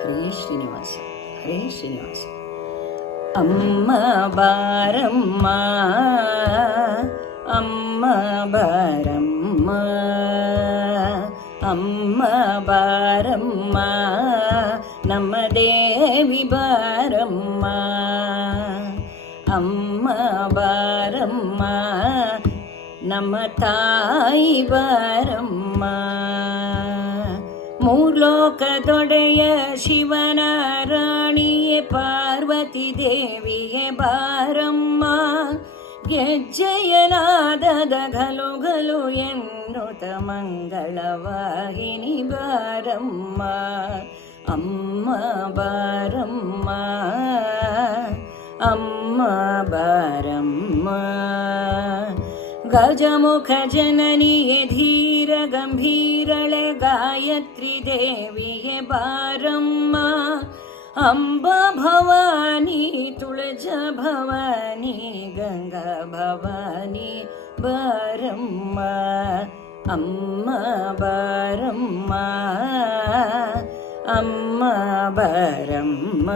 ಹರೇ ಶ್ರೀನಿವಾಸ, ಹರೇ ಶ್ರೀನಿವಾಸ. ಅಮ್ಮ ಬಾರಮ್ಮ, ಅಮ್ಮ ಬಾರಮ್ಮ, ಅಮ್ಮ ಬಾರಮ್ಮ, ನಮ್ಮ ದೇವಿ ಬಾರಮ್ಮ. ಅಮ್ಮ ಬಾರಮ್ಮ, ನಮ್ಮ ತಾಯಿ ಬಾರಮ್ಮ. ಮೂರ್ಲೋಕದೊಡೆಯ ಶಿವನ ರಾಣಿಯೇ ಪಾರ್ವತಿ ದೇವಿಯೇ ಬಾರಮ್ಮ. ಗೆಜ್ಜೆಯನಾದದ ಗಲು ಗಲು ಎನ್ನುತ್ತ ಮಂಗಳವಾಹಿನಿ ಬಾರಮ್ಮ. ಅಮ್ಮ ಬಾರಮ್ಮ, ಅಮ್ಮ ಬಾರಮ್ಮ. ಗಜಮುಖ ಜನನಿಯೇ ಧೀರ ಗಂಭೀರಳೆ ಗಾಯತ್ರಿ ದೇವಿಯೇ ಬಾರಮ್ಮ. ಅಂಬ ಭವಾನಿ ತುಳಜ ಭವಾನಿ ಗಂಗಾ ಭವಾನಿ ಬಾರಮ್ಮ. ಅಮ್ಮ ಬಾರಮ್ಮ, ಅಮ್ಮ ಬಾರಮ್ಮ.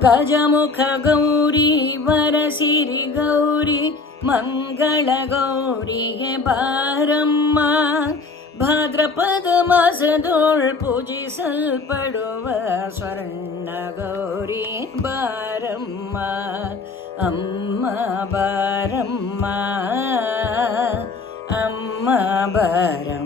ಗಜಮುಖ ಗೌರಿ ವರಸಿರಿ ಗೌರಿ ಮಂಗಳ ಗೌರಿಯೇ ಬಾರಮ್ಮ. ಭಾದ್ರಪದ ಮಾಸದೋಳ್ ಪೂಜಿಸಲ್ಪಡುವ ಸ್ವರ್ಣ ಗೌರಿ ಬಾರಮ್ಮ. ಅಮ್ಮ ಬಾರಮ್ಮ, ಅಮ್ಮ ಬಾರಮ್ಮ.